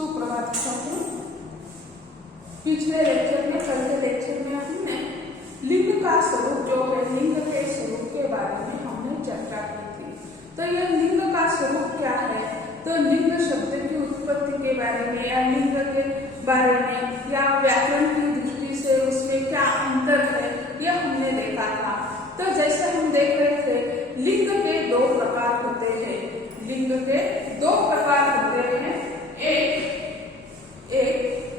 सुप्रभात छात्रों। पिछले लेक्चर में कल के लेक्चर में हमने लिंग का स्वरूप जो है लिंग के स्वरूप के बारे में हमने चर्चा की थी। तो यह लिंग का स्वरूप क्या है, तो लिंग शब्द की उत्पत्ति के बारे में या लिंग के बारे में या व्याकरण की दृष्टि से उसमें क्या अंतर है यह हमने देखा था। तो जैसे हम देख रहे थे लिंग के दो प्रकार होते हैं। लिंग के दो प्रकार होते हैं, एक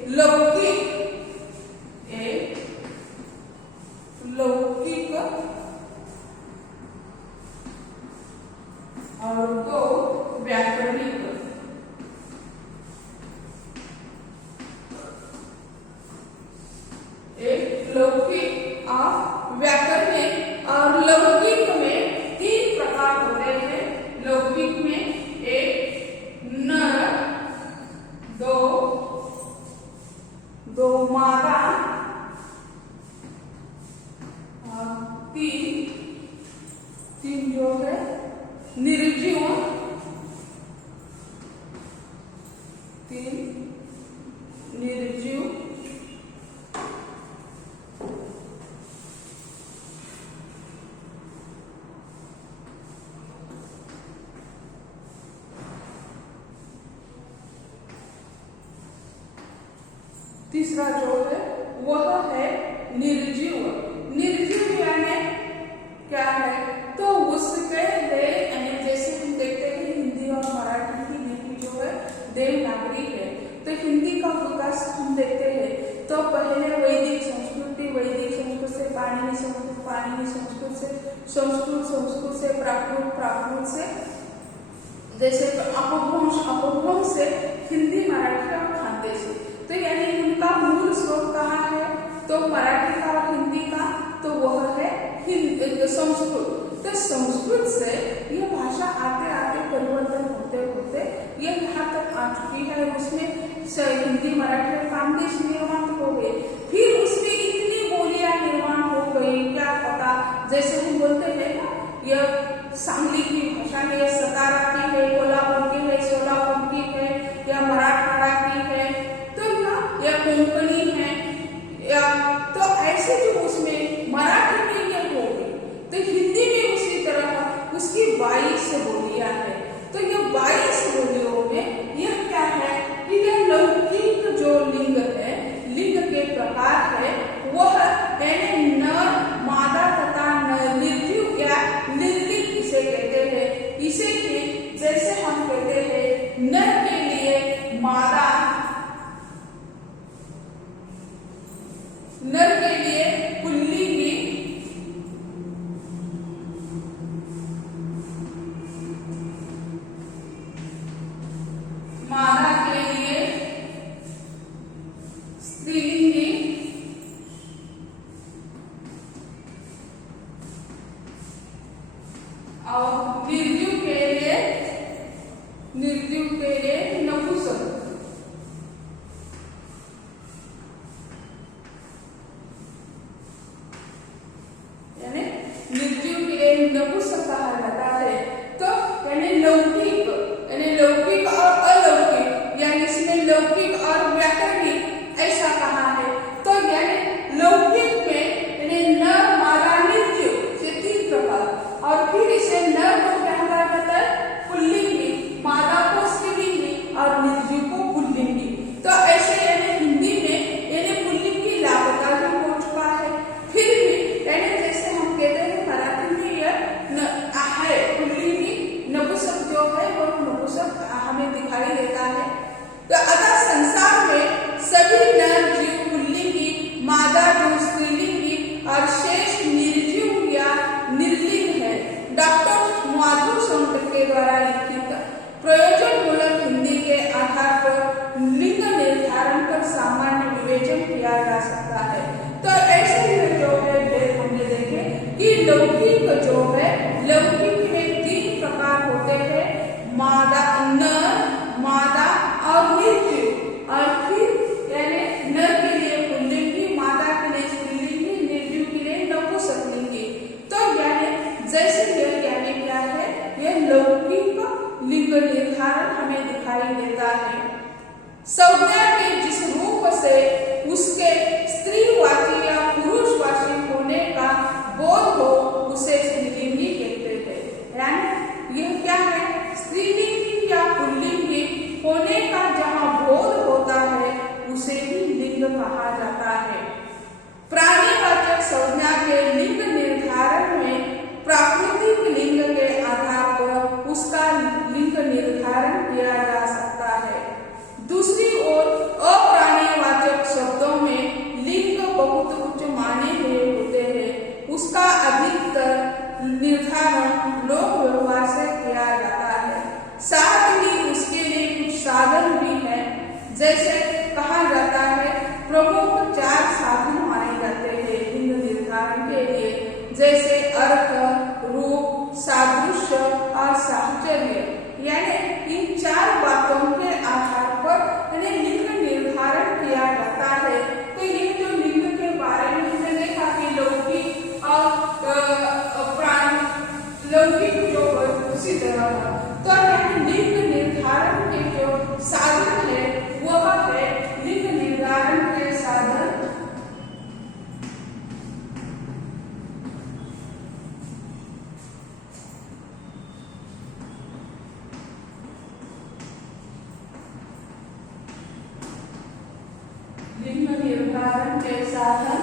लौकिक और दो व्याकरणिक। एक लौकिक और व्याकरणिक, और लौकिक में तीन प्रकार होते हैं। लौकिक में एक नर, दो मादा और तीन जो है निर्जीव। तीन निर्जीव तीसरा जो है वह है निर्जीव। निर्जीव यानी क्या है, तो उसके जैसे हम देखते हैं हिंदी और मराठी की लिपि जो है देवनागरी है। तो हिंदी का विकास हम देखते हैं तो पहले वैदिक संस्कृत से पाणिनि संस्कृत से संस्कृत से प्राकृत से जैसे अपभ्रंश से हिंदी मराठी और खानदेश से। तो यानी उनका मूल स्रोत कहाँ है, तो मराठी का और हिंदी का, तो वह है संस्कृत। तो संस्कृत से यह भाषा आते आते परिवर्तन होते होते यह यहाँ तक आ चुकी है। उसमें हिंदी मराठी और खानदेश निर्माण हो गए, फिर उसमें इतनी बोलियां निर्माण हो गई क्या पता। जैसे हम बोलते हैं ना, यह सांगली की भाषा है, सतारा की है, कोल्हापुर की है, सोलापुर की है, या मराठवाड़ा की है, तो या कोंकणी है, या तो ऐसे जो उसमें मराठी में यह हो गई, तो हिंदी में उसी तरह उसकी 22 बोलियां है। तो यह 22 बोलियों में यह क्या है कि यह लौकिक जो लिंग है, लिंग के प्रकार है, वह यानी नर, मादा तथा निर्जीव या निर्लिंग इसे कहते हैं। इसे ही जैसे हम कहते हैं नर के लिए मादा, नर के लिए पुल्लिंगी, मादा के लिए स्त्रीलिंगी, और निर्जीव के लिए नपुंसक। यानी निर्जीव के लिए नपुंसक कहा जाता है। तो यानी लौकिक और अलौकिक, यानी इसमें लौकिक और व्याकरणिक ऐसा कहा है। तो यानी लौकिक में यानी नर, मादा, निर्जीव से तीन प्रकार, और फिर इसे नर को क्या कहा जाता है, पुल्लिंगी, मादा को स्त्रीलिंगी और निर्जीव को पुल्लिंगी। तो ऐसे यानी हिंदी में यानी पुल्लिंगी लापता भी हो चुका है। फिर भी यानी जैसे हम कहते हैं मराठी में यह है पुल्लिंगी, नपुंसक जो है वो नपुंसक हमें दिखाई देता है। तो अगर संसार में सभी नर जीव संज्ञा के जिस रूप से उसके स्त्रीवाची या पुरुषवाची होने का बोध हो उसे स्त्रीलिंगी कहते थे। यानी यह क्या है, स्त्रीलिंगी या पुल्लिंगी होने का जहाँ बोध होता है उसे ही लिंग कहा जाता है। प्राणीवाचक संज्ञा के लिंग निर्धारण में प्राकृतिक लिंग के आधार पर उसका लिंग निर्धारण किया जा सकता है। दूसरी ओर अप्राणीवाचक शब्दों में लिंग बहुत उच्च माने हुए होते हैं, उसका अधिकतर निर्धारण लोक व्यवहार से किया जाता है। साथ ही उसके लिए कुछ साधन भी है, जैसे कहा जाता है प्रमुख 4 साधन माने जाते हैं लिंग निर्धारण के लिए, जैसे अर्थ, रूप, सादृश्य और साहचर्य। यानी इन 4 बातों के आधार पर लिंग निर्धारण किया जाता है। तो ये जो लिंग के बारे में हमने देखा कि लौकिक और प्राण लौकिक जो उसी तरह, तो लिंग निर्धारण के जो साधन है वह है लिंग निर्धारण के साधन लिंग निर्धारण के साधन।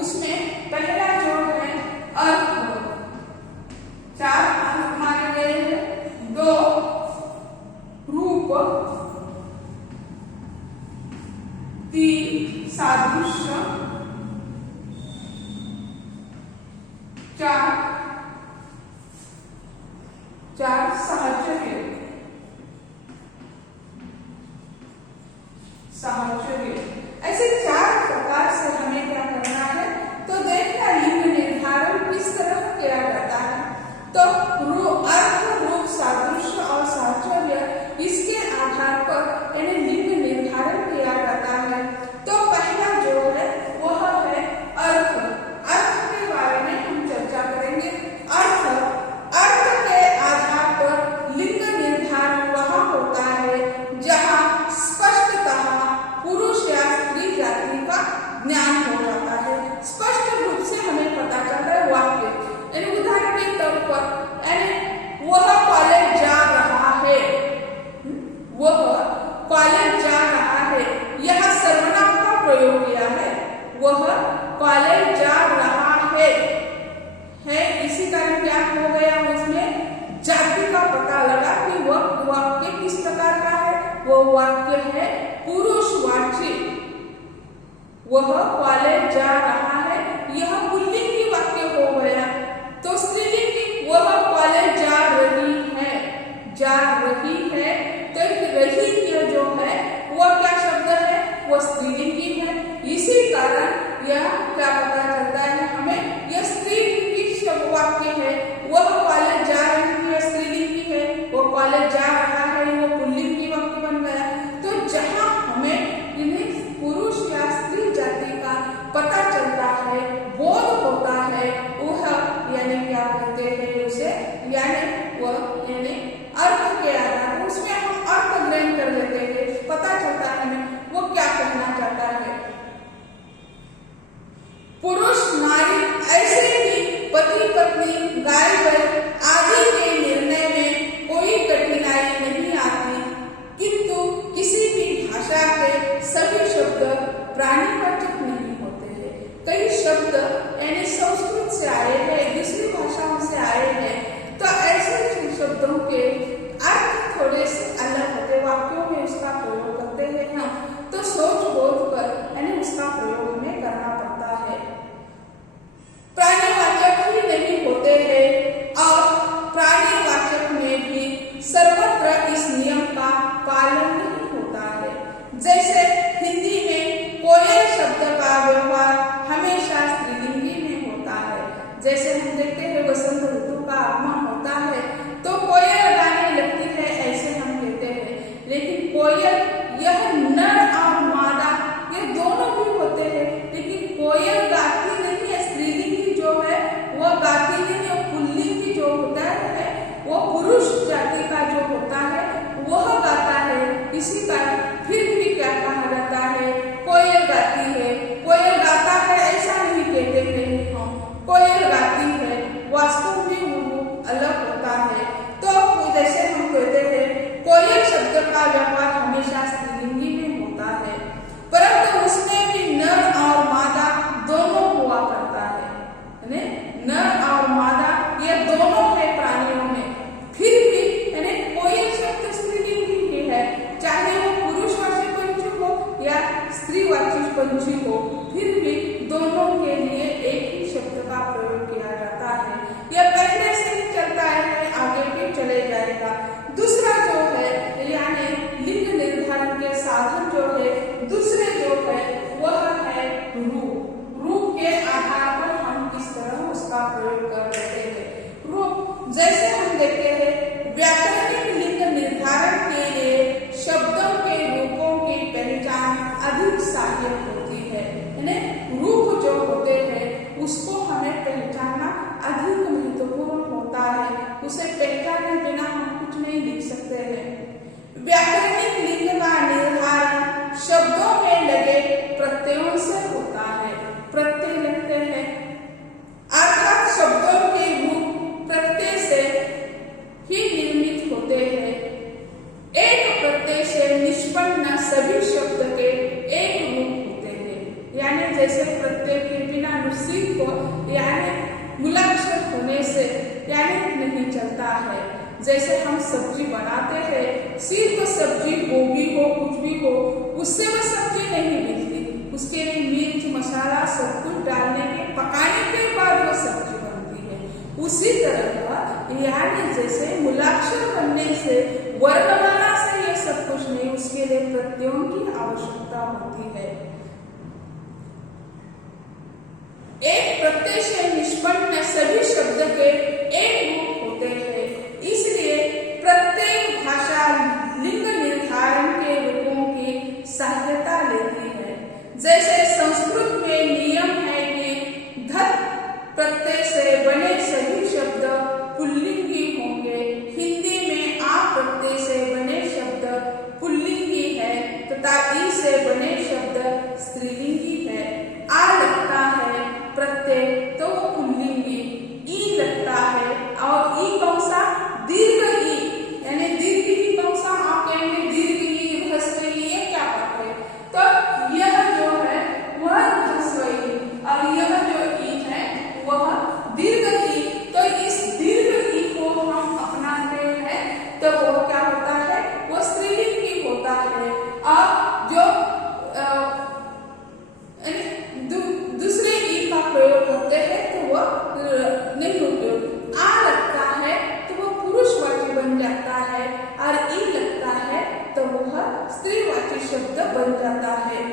उसमें पहला जो है अर्थ, 4 अर्थ माने गए हैं, 2 रूप, 3 सादृश्य, 4 साहचर्य। ऐसे 4 प्रकार से हमें क्या करना है, तो देखना लिंग निर्धारण किस तरह किया जाता है। तो अर्थ, रूप, सादृश्य और साहचर्य, इसके आधार पर लिंग निर्धारण किया जाता है। तो पहला जो है वह है अर्थ। अर्थ के बारे में हम चर्चा करेंगे। अर्थ के आधार पर लिंग निर्धारण वहाँ होता है जहाँ स्पष्टतः पुरुष या स्त्री जाति का ज्ञान हो जाता है। स्पष्ट रूप से हमें पता चलता है वाक्य, उदाहरण के तौर पर वह कॉलेज जा रहा है, वह कॉलेज जा रहा है, यह सर्वनाम का प्रयोग किया है, वह कॉलेज जा रहा है। इसी कारण क्या हो गया, उसमें जाति का पता लगा कि वह वाक्य किस प्रकार का है, वो वाक्य है पुरुषवाची। वह कॉलेज जा रहा है, यह पुल्लिंगी वाक्य हो गया। तो स्त्रीलिंगी वह कॉलेज जा रही है, जा रही है। तो रही जो है वह क्या शब्द है, वह स्त्रीलिंगी है। इसी कारण यह क्या पता चलता है हमें, यह स्त्रीलिंगी शब्द वाक्य है। वह कॉलेज जा रही है, स्त्रीलिंगी है, वो कॉलेज जा रहा है, वो पुल्लिंगी वाक्य बन गया। तो जहाँ हमें इन्हें पुरुष या स्त्री जाति का पता चलता है, बोध होता है, वह क्या कहते हैं उसे, वह अर्थ के आधार पर उसमें हम अर्थ ग्रहण कर लेते हैं, पता चलता है हमें वो क्या कहना चाहता है। पुरुष नारी ऐसे ही पति पत्नी गाय बैल आदि के निर्णय में कोई कठिनाई नहीं आती, किंतु किसी भी भाषा के सभी शब्द प्राणीवाचक नहीं होते हैं। कई शब्द संस्कृत से आए हैं, दूसरी भाषाओं से आए हैं, तो ऐसे शब्दों के अर्थ थोड़े से अलग होते, वाक्यों में उसका प्रयोग करते हैं हम, तो सोच बोध कर उसका प्रयोग हमें करना पड़ता है। प्राणीवाचक ही नहीं होते हैं और प्राणीवाचक में भी सर्वत्र इस नियम का पालन नहीं होता है। जैसे हिंदी में कोयल शब्द का व्यवहार हमेशा स्त्रीलिंगी में होता है। जैसे हम देखते हैं वसंत ऋतु का आगमन होता है तो कोयल गाने पंछी हो, फिर भी दोनों के लिए एक ही शब्द का प्रयोग किया जाता है। यह पहले से ही चलता है, आगे भी चले जाएगा। दूसरा जो है यानी लिंग निर्धारण के साधन जो है, दूसरे जो है वह है रूप। रूप के आधार पर हम किस तरह उसका प्रयोग कर देते हैं। रूप जैसे हम देखते हैं, व्याकरणिक लिंग निर्धारण के लिए शब्दों के रूपों की पहचान अधिक सहायक होती है। यानी रूप जो होते हैं उसको हमें पहचानना अधिक महत्वपूर्ण होता है। उसे पहचाने बिना हम कुछ नहीं लिख सकते हैं। व्याकरणिक लिंग का निर्धारण शब्दों में लगे प्रत्ययों से होता है। प्रत्यय लगते हैं अर्थात शब्दों के रूप प्रत्यय से ही निर्मित होते हैं। एक प्रत्यय से निष्पन्न सभी शब्द के एक रूप होते हैं। यानी जैसे प्रत्यय के बिना नुसीब को यानी मूलाक्षर होने से यानी नहीं चलता है। जैसे हम सब्जी बनाते हैं, सिर्फ सब्जी गोभी हो कुछ भी हो उससे वह सब्जी नहीं मिलती, उसके लिए मिर्च मसाला सब कुछ डालने के पकाने के बाद वह सब्जी बनती है। उसी तरह यानी जैसे मूलाक्षर बनने से वर्णमाला से यह सब कुछ नहीं, उसके लिए प्रत्ययों की आवश्यकता होती है। एक प्रत्यय से निष्पन्न सभी शब्द के एक रूप होते हैं। इसलिए प्रत्येक भाषा लिंग निर्धारण के रूपों की सहायता लेती है। जैसे संस्कृत में नियम है कि धत प्रत्यय से बने सभी शब्द पुल्लिंगी होंगे। हिंदी में आ प्रत्यय से बने शब्द पुल्लिंगी है तथा ई से बने शब्द स्त्रीलिंगी है। आ लगता है प्रत्यय तो वो पुल्लिंगी, ई लगता है और ई कौन सा दीर्घ ई यानी दीर्घ ई कौन सा आप कहेंगे दीर्घ ई ह्रस्व ई, ये क्या बात है। तो यह जो है वह ह्रस्व ई और यह जो ई है वह दीर्घ ई। तो इस दीर्घ ई को हम अपनाते हैं तो वो क्या होता है, वो स्त्रीलिंगी होता है। और जो दूसरे ई का प्रयोग करते हैं तो वह नहीं उपयोग। आ लगता है तो वह पुरुषवाची बन जाता है और ई लगता है तो वह स्त्रीवाची शब्द बन जाता है।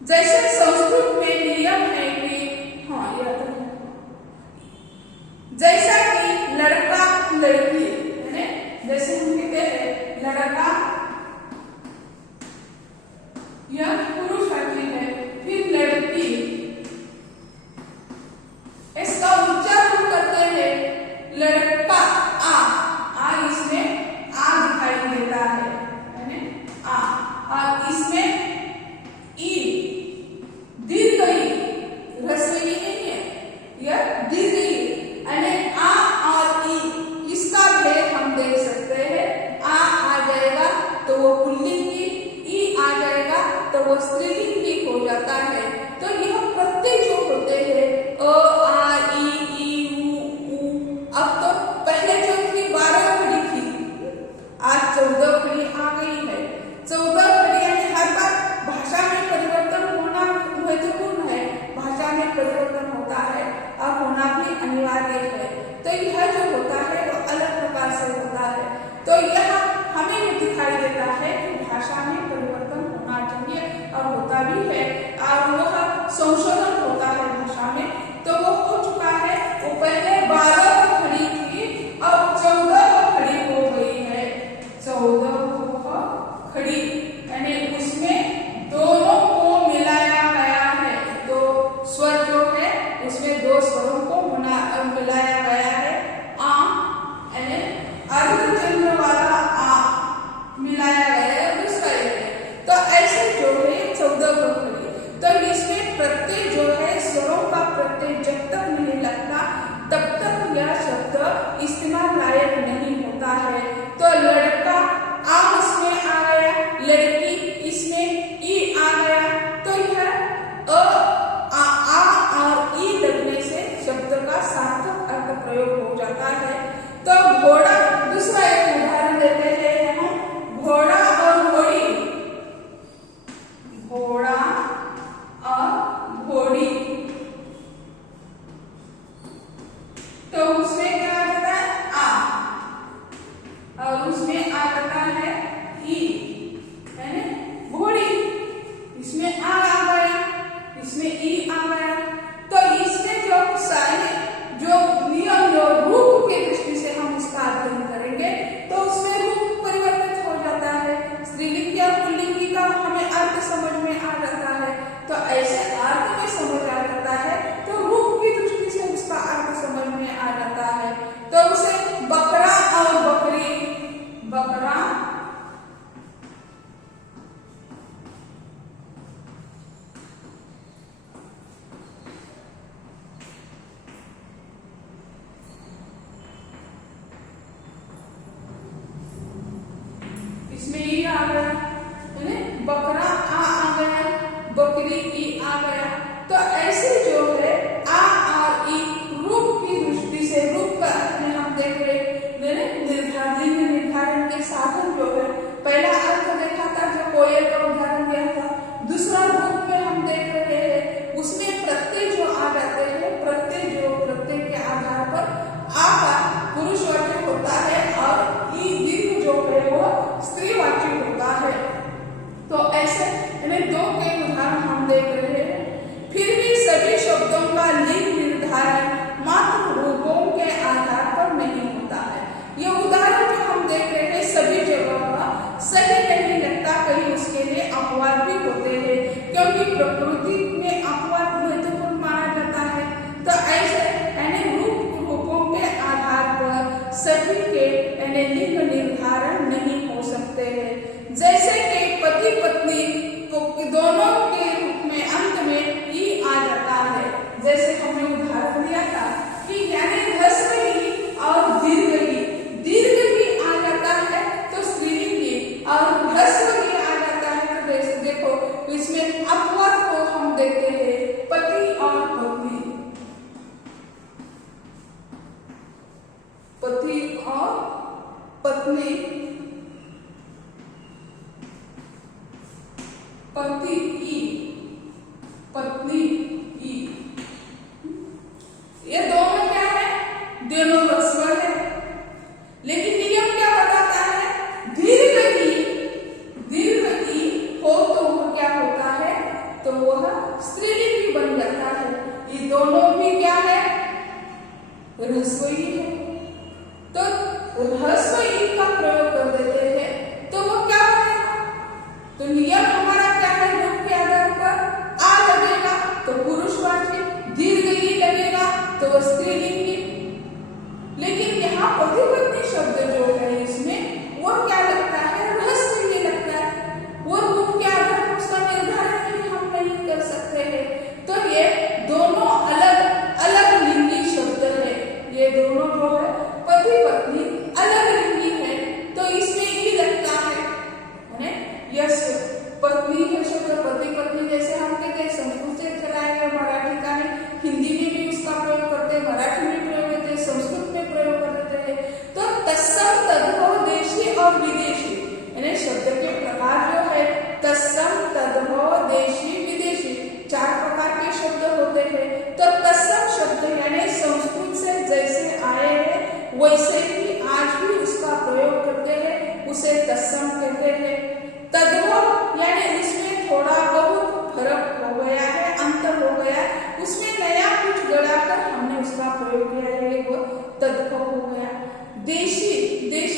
जैसे संस्कृत में नियम है कि जैसा कि लड़का लड़की है, जैसे हम कहते हैं लड़का यह पुरुषवाची है, फिर लड़की इसका उच्चारण करते हैं लड़का आ इसमें आ दिखाई देता है आ, और इसमें ई दीर्घ ई ह्रस्व ई नहीं है, यह दीर्घ ई आ और ई इसका भेद हम देख सकते हैं। आ जाएगा तो वो पुल्लिंगी, ई आ जाएगा तो वो स्त्रीलिंगी हो जाता है। तो यह प्रत्यय जो होते हैं अ आ ई उ। अब तो पहले जो थी 12 खड़ी थी, आज 14 खड़ी आ गई है। 14 खड़ी यानी हर बार भाषा में परिवर्तन होना महत्वपूर्ण है। भाषा में परिवर्तन होता है और होना भी अनिवार्य है। तो यह जो होता है वो अलग प्रकार से होता है। तो यह हमें दिखाई देता है कि भाषा में परिवर्तन होना चाहिए और होता भी है और वह संशोधन होता है भाषा में। तो वो हो चुका है, वो पहले 12 खड़ी थी अब 14 खड़ी हो गई है। 14 खड़ी यानी उसमें दोनों को मिलाया गया है। तो स्वर जो है उसमें दो स्वरों को मिलाया गया है। आ यानी अर्धचंद्र वाला आ मिलाया गया है, दूसरा प्रकृति में अपवाद महत्वपूर्ण माना जाता है। तो ऐसे यानी रूपों के आधार पर सभी के यानी लिंग निर्धारण नहीं हो सकते हैं। जैसे कि पति पत्नी दोनों के रूप में अंत में ई आ जाता है। जैसे हमने उदाहरण दिया था कि यानी ह्रस्व ई और दीर्घ ई आ जाता है तो स्त्रीलिंग ई, और ह्रस्व ई आ जाता है तो देखो इसमें अपवाद को हम देखते हैं पति और पत्नी, पति और पत्नी, पति ई, पत्नी ई, ये दोनों क्या है? दोनों ह्रस्व है। लेकिन नियम क्या बताता है? दीर्घ ई हो तो वह क्या होता है? तो वह स्त्रीलिंग भी बन जाता है। ये दोनों भी क्या है? ह्रस्व ई है। तो ह्रस्व ई का प्रयोग कर देते हैं तो वो क्या बनेगा? तो नियम हमारा क्या है? रूप के आधार पर आ लगेगा तो पुरुषवाची, दीर्घ ई लगेगा तो वह स्त्रीलिंगी। लेकिन यहाँ पति पत्नी शब्द जो है इसमें वो क्या लगता है? ह्रस्व ई लगता है। वो रूप के आधार पर उसका निर्धारण भी हम नहीं कर सकते हैं। तो ये दोनों अलग अलग लिंगी शब्द है। ये दोनों जो है पति पत्नी अलग लिंगी है तो इसमें ई लगता है। यस पत्नी है शब्द पति पत्नी, जैसे हम कहते हैं संस्कृत से चलाएंगे मराठी का नहीं, हिंदी में भी उसका प्रयोग करते हैं, मराठी में प्रयोग करते हैं, संस्कृत में प्रयोग करते हैं। तो तत्सम तद्भव देशी और विदेशी यानी शब्द के प्रकार जो है तत्सम तद्भव देशी विदेशी 4 प्रकार के शब्द होते हैं। तो तत्सम शब्द यानी संस्कृत से जैसे आए हैं वैसे ही आज भी उसका प्रयोग करते हैं, उसे तत्सम कहते हैं। तद्भव यानी इसमें थोड़ा बहुत फर्क हो गया है, अंतर हो गया, उसमें नया कुछ गढ़ाकर हमने उसका प्रयोग किया है, वो तद्भव हो गया। देशी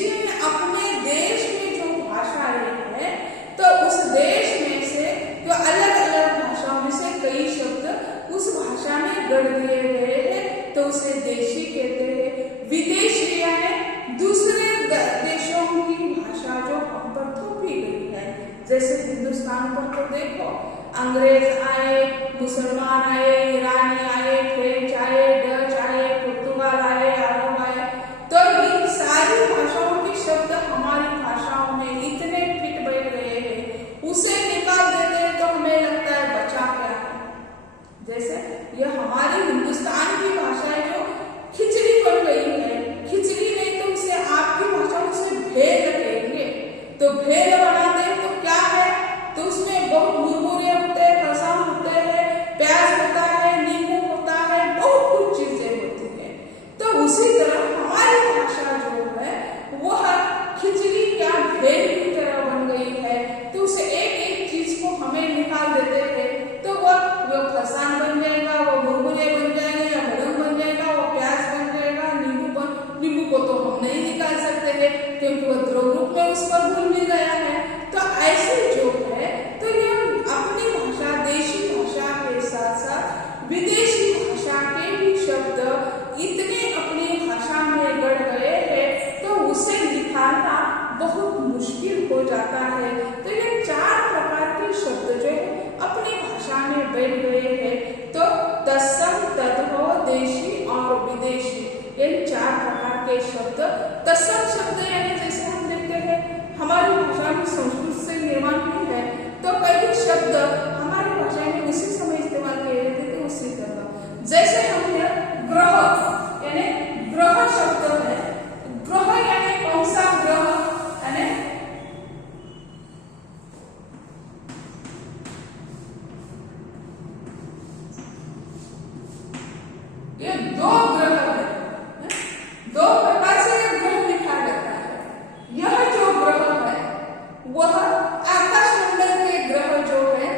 में अपने देश में जो भाषाएं है तो उस देश में से जो अलग अलग भाषाओं में से कई शब्द उस भाषा में गढ़ दिए गए हैं तो उसे देशी कहते हैं। विदेशी यानी दूसरे देशों की भाषा जो हम पर थोपी गई है। जैसे हिंदुस्तान पर तो देखो अंग्रेज आए, मुसलमान आए, ईरानी आए, फ्रेंच आए, डच आए, पुर्तगाल आए, अरब आए, तो इन सारी भाषाओं के शब्द हमारी भाषाओं में इतने फिट बैठ गए हैं, उसे निकाल देते हैं तो हमें लगता है बचा क्या है। जैसे यह हमारी हिंदुस्तान की भाषा है जो खिचड़ी बन गई है, खिचड़ी नहीं तो उसे आपकी भाषा से भेल कहेंगे, तो भेल बना दे तो क्या है? तो उसमें बहुत मुरमुरे होते हैं, खसा होते हैं, प्याज होता है, नींबू होता है, बहुत कुछ चीजें होती हैं। तो उसी तरह हमारी भाषा जो है वह खिचड़ी या भेल की तरह बन गई है, तो उसे एक एक चीज को हमें निकाल देते हैं तो वह फसान बन जाएगा, वो मुरमुरे बन जाएंगे, या भड़ंग बन जाएगा, वो प्याज बन जाएगा, नींबू को तो हम नहीं निकाल सकते हैं क्योंकि वह द्रव रूप में उस पर घुल भी गया है। तो ऐसे जो है तो ये अपनी भाषा देशी भाषा के साथ साथ विदेशी भाषा के भी शब्द इतने अपनी भाषा में गढ़ गए हैं तो उसे निकालना बहुत मुश्किल हो जाता है। तो ये 4 प्रकार के शब्द जो है अपनी भाषा में बैठ गए हैं। तो तत्सम तद्भव देशी और विदेशी इन 4 प्रकार के शब्द। तत्सम शब्द यानी जैसे हम देखते हैं हमारी भाषा में संस्कृत से निर्माण हुई है तो कई शब्द हमारी भाषा में उसी समय इस्तेमाल किए जाते थे उसी तरह। जैसे हम ग्रह यानी ग्रह शब्द है, ग्रह यानी कौन सा ग्रह यानी ये 2 ग्रह है, 2 प्रकार से ये ग्रह लिखा जाता है। यह जो ग्रह है वह आकाश मंडल के ग्रह जो है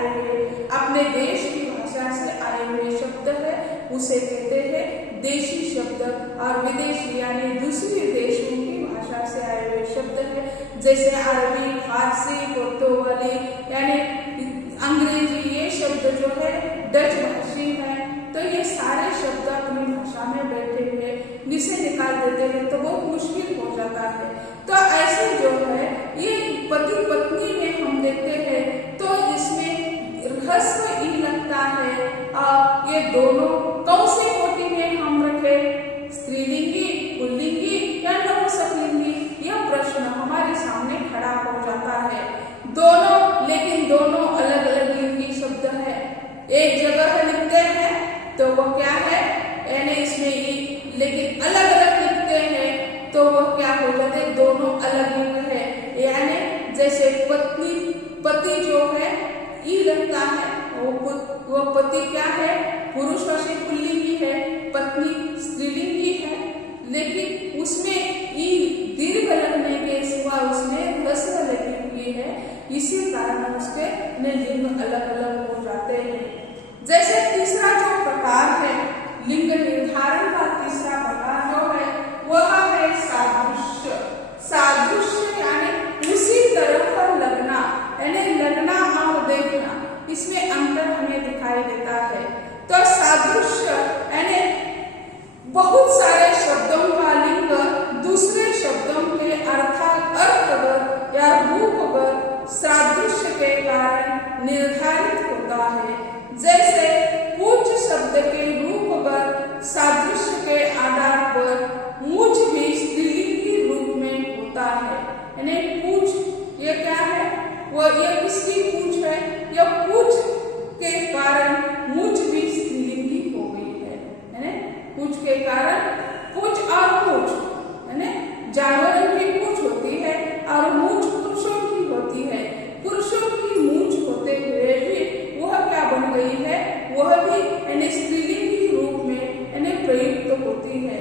आए हुए, अपने देश की भाषा से आए हुए शब्द है उसे कहते हैं देशी शब्द। और विदेशी यानी दूसरी देशों की भाषा से आए हुए शब्द है, जैसे अरबी, फारसी, पुर्तगाली यानी अंग्रेजी, ये शब्द जो है डच भाषी है। तो ये सारे शब्द अपनी भाषा में बैठे हुए जिसे निकाल देते हैं तो बहुत मुश्किल हो जाता है। तो ऐसे जो है ये पति पत्नी में हम देखते हैं तो इसमें ह्रस्व ई लगता है। और ये दोनों कौन सी कोटि में हम रखे, स्त्रीलिंगी, पुल्लिंगी या नपुंसकलिंगी, यह प्रश्न हमारे सामने खड़ा हो जाता है। दोनों, लेकिन दोनों अलग अलग लिंगी शब्द है। एक जगह लिखते हैं तो वो क्या है, यानी इसमें ई, लेकिन अलग अलग लिखते हैं तो वो क्या हो जाते हैं, दोनों अलग लिंग है। यानी जैसे पत्नी, पति जो है ई लगता है, वो पति क्या है, पुरुषवाची पुल्लिंगी है, पत्नी स्त्रीलिंगी है, लेकिन उसमें ई दीर्घ लगने के सिवा उसमें ह्रस्व लगी हुई है। इसी कारण उसके लिंग अलग अलग हो जाते हैं। जैसे तीसरा जो प्रकार है लिंग निर्धारण का, तीसरा प्रकार जो है वह है सादृश्य। सादृश्य यानी उसी तरह का लगना, यानी लगना और देखना, इसमें अंतर हमें दिखाई देता है। तो सादृश्य यानी बहुत सारे शब्दों का लिंग दूसरे शब्दों के अर्थगत या रूपगत सादृश्य के कारण निर्धारित होता है। जैसे पूज शब्द के रूपगत सादृश्य के आधार पर मूछ भी स्त्रीलिंगी रूप में होता है। यानी पूछ ये क्या है, वो ये किसकी पूछ है, यह पूछ के कारण मूछ भी स्त्रीलिंगी हो गई है। यानी पूछ के कारण, पूछ और मूछ यानी जानवरों की पूछ होती है और मूछ पुरुषों की होती है। पुरुषों की मूछ होते हुए भी वह क्या बन गई है, वह भी यानी स्त्रीलिंगी रूप में यानी प्रयुक्त होती है।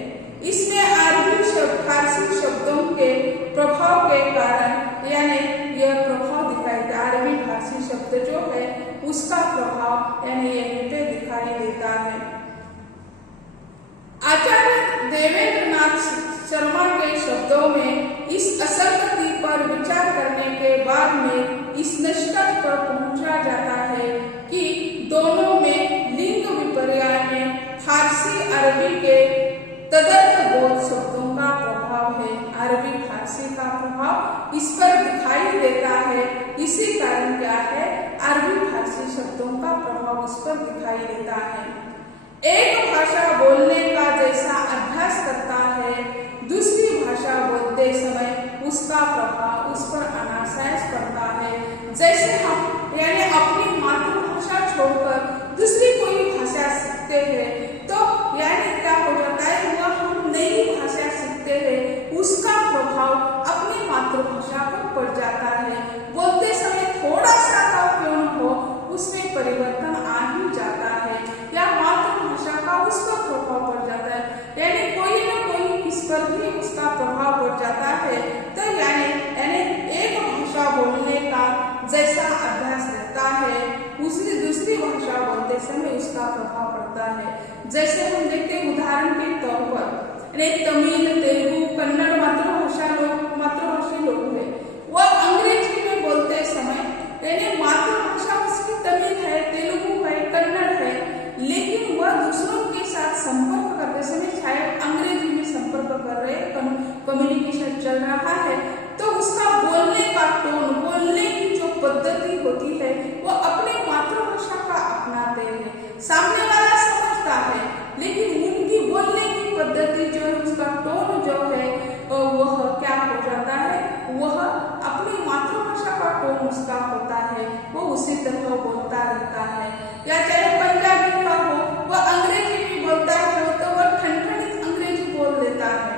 इसमें अरबी शब्द, फारसी शब्दों के प्रभाव के कारण यानी यह प्रभाव दिखाई देता है। अरबी फारसी शब्द जो है उसका प्रभाव यानी यहीं पे दिखाई देता है। आचार्य देवेंद्र नाथ शर्मा के शब्दों में इस असंगति पर विचार करने के बाद में इस निष्कर्ष पर पहुंचा जाता है कि दोनों में लिंग विपर्य में फारसी अरबी के तदर्थ बोध शब्दों का प्रभाव है। अरबी फारसी का प्रभाव इस पर दिखाई देता है। इसी कारण क्या है, अरबी फारसी शब्दों का प्रभाव इस पर दिखाई देता है। एक भाषा बोलने का जैसा अभ्यास करता है, दूसरी भाषा बोलते समय उसका प्रभाव उस पर अनायास पड़ता है। जैसे हम यानी अपनी मातृभाषा छोड़कर दूसरी कोई भाषा सीखते हैं तो यानी क्या हो जाता है, वह हम नई भाषा सीखते हैं उसका प्रभाव अपनी मातृभाषा पर पड़ जाता है। बोलते समय थोड़ा सा क्यों न हो उसमें परिवर्तन आ ही जाता है या मातृभाषा का उस पर प्रभाव पड़ जाता है। यानी कोई न कोई इस पर भी उसका प्रभाव पड़ जाता है। तो यानी एक भाषा बोलने का जैसा अभ्यास रहता है उसी दूसरी भाषा बोलते समय उसका प्रभाव पड़ता है। जैसे हम देखते हैं उदाहरण के तौर पर तमिल, तेलुगु, कन्नड़ मातृभाषी लोग हैं, वह अंग्रेजी में बोलते समय यानी मातृभाषा उसकी तमिल है, तेलुगु है, कन्नड़ है, लेकिन वह दूसरों के साथ संपर्क करते समय शायद अंग्रेजी में संपर्क कर रहे, कम्युनिकेशन चल रहा है, तो उसका बोलने का टोन, बोलने की जो पद्धति होती है वो अपने मातृभाषा का अपनाते हैं। सामने वाला समझता है लेकिन उनकी बोलने की पद्धति जो है, उसका टोन जो है वह क्या हो जाता है, वह अपनी मातृभाषा का टोन उसका होता है, वो उसी तरह बोलता रहता है। या चाहे पंजाबी का हो, वह अंग्रेजी भी बोलता है तो वह ठनठनित अंग्रेजी बोल देता है।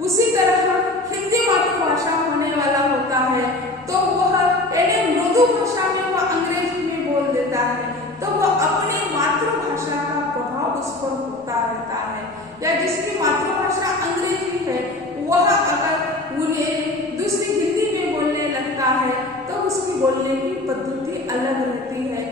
उसी तरह हिंदी मातृभाषा होने वाला होता है तो वह यानी मृदु भाषा में वह अंग्रेजी में बोल देता है, तो वह अपनी मातृभाषा का प्रभाव उस पर होता रहता है। या जिसकी मातृभाषा अंग्रेजी है वह अगर उन्हें दूसरी हिंदी में बोलने लगता है तो उसकी बोलने की पद्धति अलग रहती है।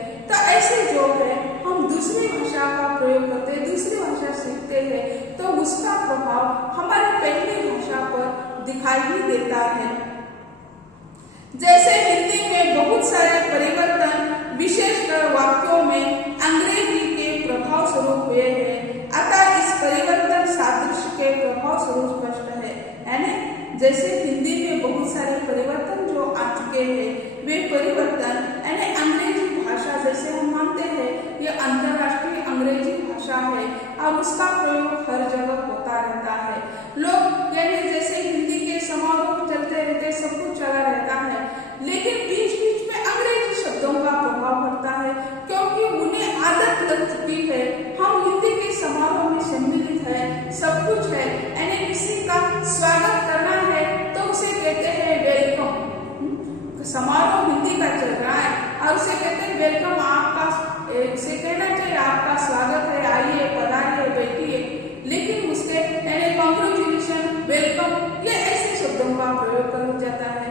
ऐसे जो है हम दूसरी भाषा का प्रयोग करते हैं, दूसरी भाषा सीखते हैं, तो उसका प्रभाव हमारी पहली भाषा पर दिखाई ही देता है। जैसे हिंदी में बहुत सारे परिवर्तन विशेषकर वाक्यों में अंग्रेजी के प्रभाव स्वरूप हुए हैं, अतः इस परिवर्तन सादृश्य के प्रभाव स्वरूप स्पष्ट है। यानी जैसे हिंदी में बहुत सारे परिवर्तन जो आ चुके हैं, वे परिवर्तन यानी अंग्रेजी भाषा, जैसे हम मानते हैं ये अंतरराष्ट्रीय अंग्रेजी भाषा है और उसका प्रयोग हर जगह होता रहता है। लोग यानी जैसे हिंदी के समारोह चलते रहते, सब कुछ चला रहता है, लेकिन बीच बीच में अंग्रेजी शब्दों का प्रभाव पड़ता है, क्योंकि उन्हें आदत लग चुकी है। हम हिंदी के समारोह में सम्मिलित है, सब कुछ है, यानी किसी का स्वागत करना है तो उसे कहते हैं वेलकम। समारोह हिंदी का चल रहा है और उसे कहते हैं वेलकम, आपका उसे कहना चाहिए आपका स्वागत है, आइए पधारिए बैठिए, लेकिन उसके यानी कांग्रेचुलेशन, वेलकम, ये ऐसे शब्दों का प्रयोग कर जाता है।